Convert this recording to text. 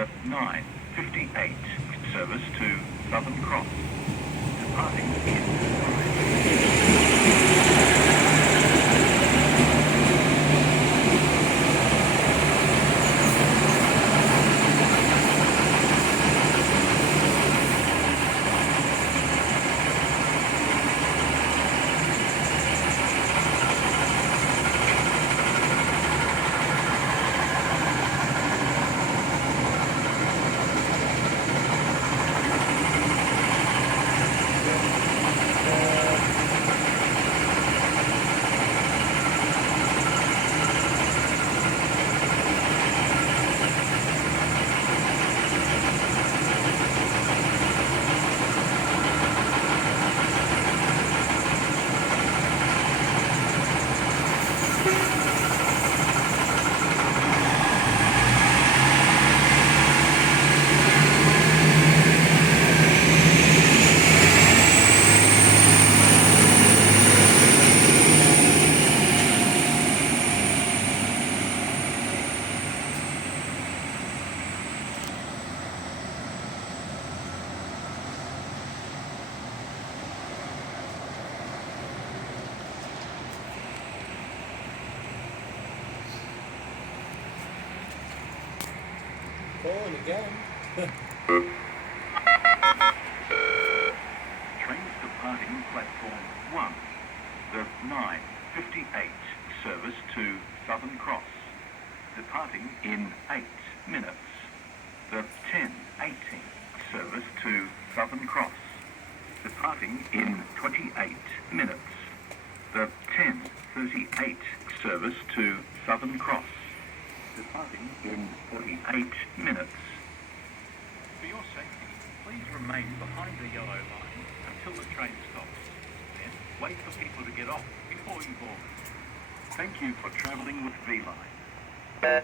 The 9:58 service to Southern Cross, departing in 5. Calling again. Trains departing platform 1. The 9:58 service to Southern Cross, departing in 8 minutes. The 10:18 service to Southern Cross, departing in 28 minutes. The 10:38 service to Southern Cross, departing in 48 minutes. For your safety, please remain behind the yellow line until the train stops. Then wait for people to get off before you board. Thank you for travelling with V-Line.